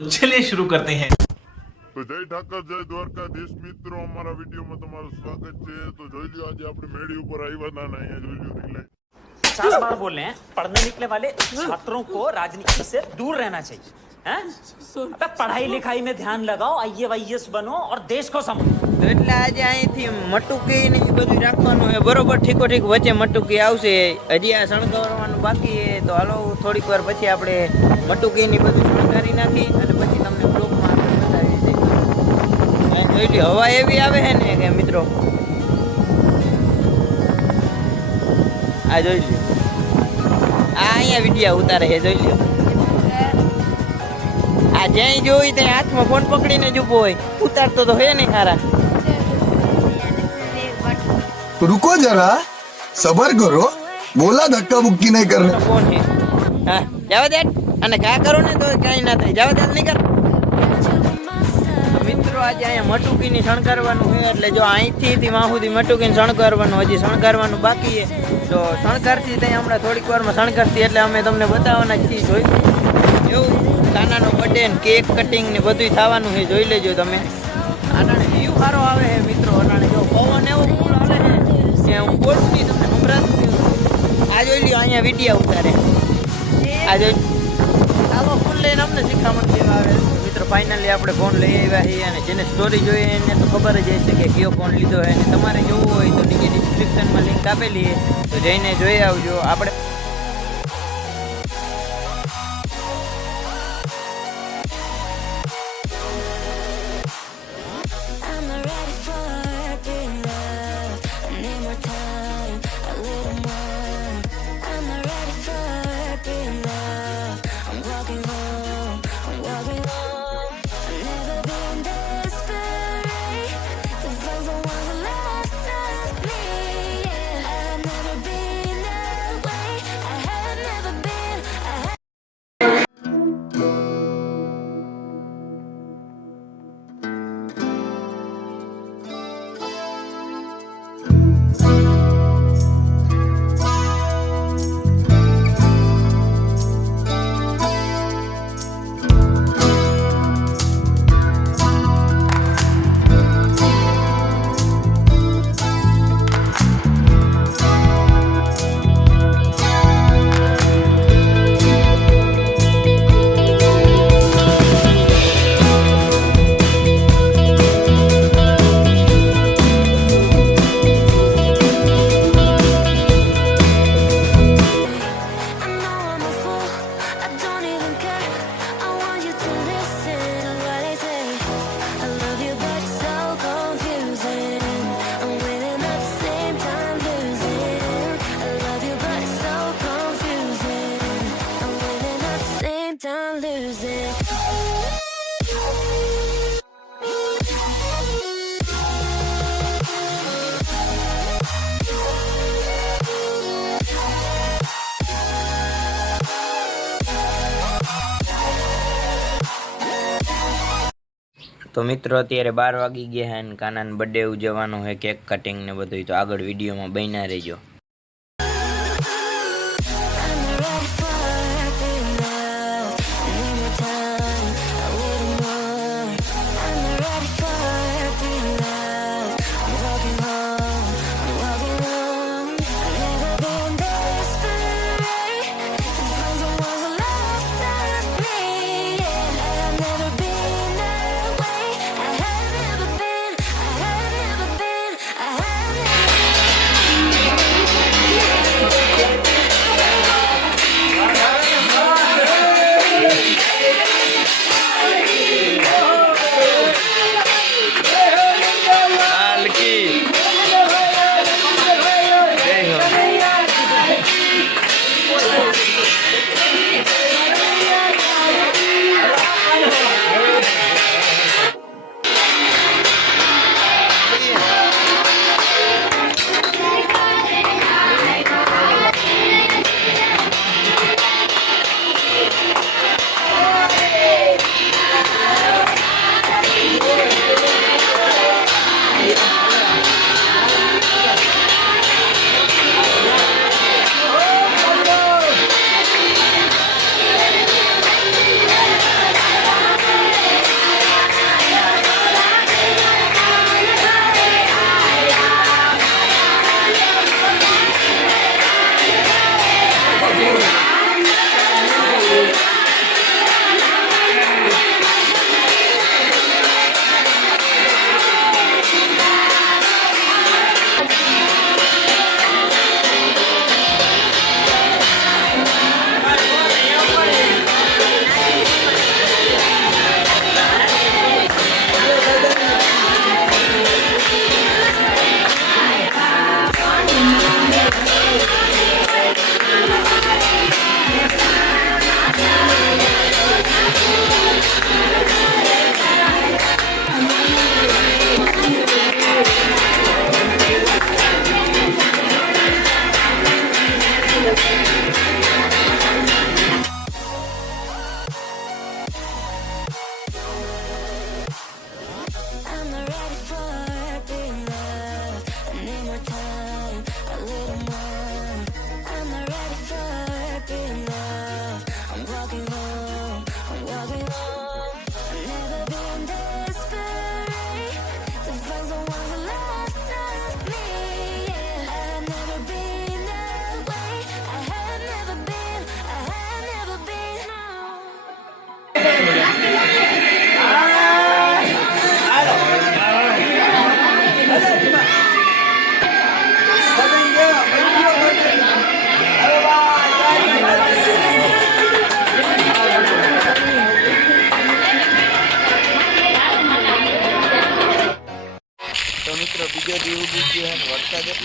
तो चलिए शुरू करते हैं। તો જય ઠાકર જય દ્વારકાધીશ મિત્રો, અમારા વિડીયોમાં તમારું સ્વાગત છે। તો જોઈ લ્યો, આજે આપણે મેળી ઉપર આવ્યા હતા ને અહીંયા જોઈ લ્યો રિલાયન્સ 50 बार बोल रहे हैं पढ़ने निकले वाले छात्रों को राजनीति से दूर रहना चाहिए हैं? अबे पढ़ाई लिखाई में ध्यान लगाओ, आईएएस बनो और देश को समझो। તો એટલે આજે અહીંથી મટુકી ને એ બધું રાખવાનું છે બરોબર, ઠીકો ઠીક વચ્ચે મટુકી આવશે, હજી આ શણગારવાનું બાકી છે। તો હાલો થોડીક વાર પછી આપણે મટુકી ની બધું શણગારી નાખી અને પછી તમને બ્લોગમાં બતાવી દઈએ। જોઈ લ્યો, હવા એવી આવે છે ને કે મિત્રો આ જોઈ લ્યો, આ અહીંયા વિડીયો ઉતારે છે, જોઈ લ્યો। આ જ્યાં જોઈ ત્યાં હાથમાં ફોન પકડીને જ ઊભો હોય, ઉતારતો તો હે નહીં ખારા। रुको जरा सबर करो, बोला धक्का बुक्की नहीं करने। ફોન છે, હા જાવા દે અને કા કરો ને તો કઈ ના થાય, જાવા દે નહીં કર। તો મિત્રો આજે અહીંયા મટુકીની શણગારવાનું છે, એટલે જો અહીંથી માં સુધી મટુકીને શણગારવાનું, હજી શણગારવાનું બાકી છે। તો શણગારથી ત્યાં હમણાં થોડીક વારમાં શણગારથી એટલે અમે તમને બતાવવાના જ છીએ। જોઈ એવું કાનાનો બર્થડે ને કેક કટિંગ ને બધું થવાનું છે, જોઈ લેજો તમે। આનાને વ્યૂ સારો આવે છે મિત્રો, આનાને જો પવન એવો ફૂલ આવે છે કે હું બોલું નહીં તમને સંભળાતું નહીં। આ જોઈ લ્યો, અહીંયા વિડીયો ઉતારે, આ જોઈ આવો ફોન લઈને અમને શીખામણ દેવા આવે મિત્રો। ફાઇનલી આપણે ફોન લઈ આવ્યા છીએ અને જેને સ્ટોરી જોઈએ એને તો ખબર જ હશે કે કયો ફોન લીધો છે, અને તમારે જોવું હોય તો નીચે ડિસ્ક્રિપ્શનમાં લિંક આપેલી છે, તો જઈને જોઈ આવજો। આપણે I'm not ready for being loved. I need more time, a little more. I'm not ready for being loved. I'm walking home, I'm walking home. I've never been desperate to find someone who loves me. Yeah, I've never been that way. I have never been. I have I know I'm a fool, I don't even care. I want you to listen to what I say. I love you but it's so confusing. I'm winning at the same time losing. I love you but it's so confusing. I'm winning at the same time losing. તો મિત્રો અત્યારે 12 વાગી ગયા છે અને કાનાનો birthday ઉજવવાનો છે, cake cutting ને બધું, તો આગળ વિડીયોમાં બન્યા રહેજો। I'm not ready for being loved. I need more time, a little more. I'm not ready for being loved. I'm walking home, I'm walking home. I've never been desperate to find someone who loves me. Yeah, I've never been that way. I have never been. I have never been. I have never been.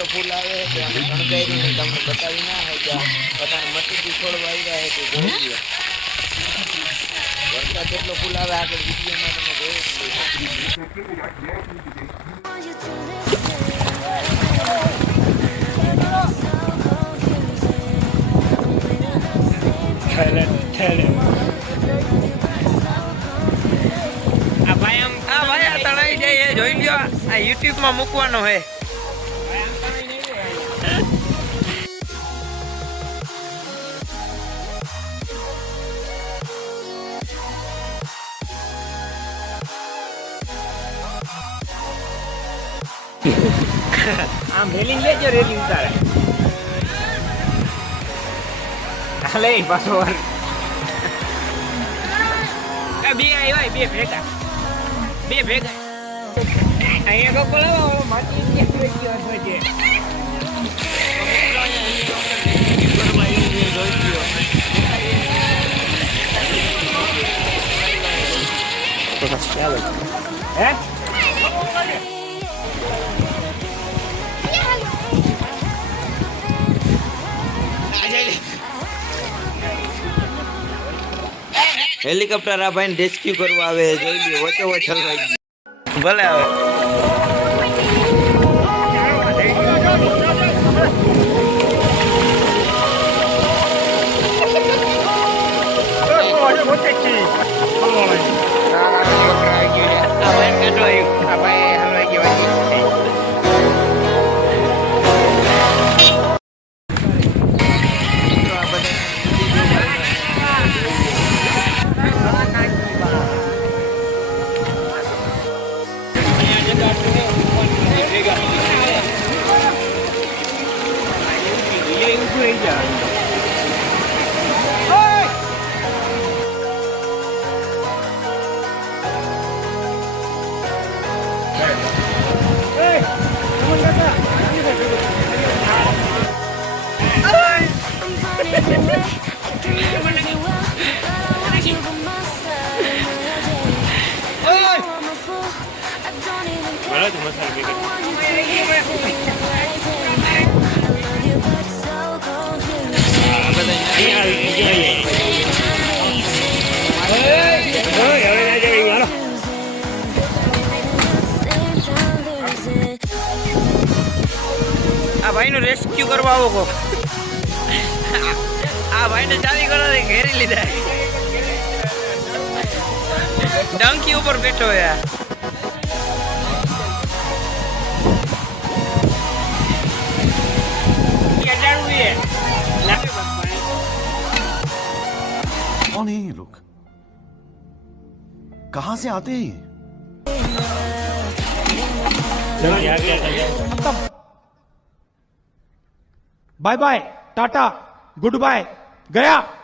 જેટલો ફૂલ આવે છે તો અમે શણગાર્યું ને તમને બતાવી ના હોય બધાને મટકી છોડવા આવ્યા છે તો જોઈ લ્યો વરસાદ જેટલો ફૂલ આવે આગળ વિડીયોમાં તમે જોઈ જ લેજો. want you to આ ભાઈ આ તણાઈ જાય એ જોઈ લ્યો આ YouTube માં મૂકવાનો હે. આમ રેલિંગ લેજો રેલિંગ તારે હાલે પાછો વાર બે આવ્યા બે ભેગા અહીંયા તો બોલાવો માટી જોઈ છે હે હેલિકોપ્ટર આ ભાઈને રેસ્ક્યુ કરવા આવે છે જોઈ લ્યો વચ્ચે વચ્ચે હલવાઈ ગયું. ભલે આવે આ ભાઈનું રેસ્ક્યુ કરવા આવો કો આ ભાઈને ચાવી ગળાથી ઘેરી લીધા ડંકી ઉપર બેઠો યાર कौन है ये लोग कहां से आते हैं ये bye bye tata goodbye गया.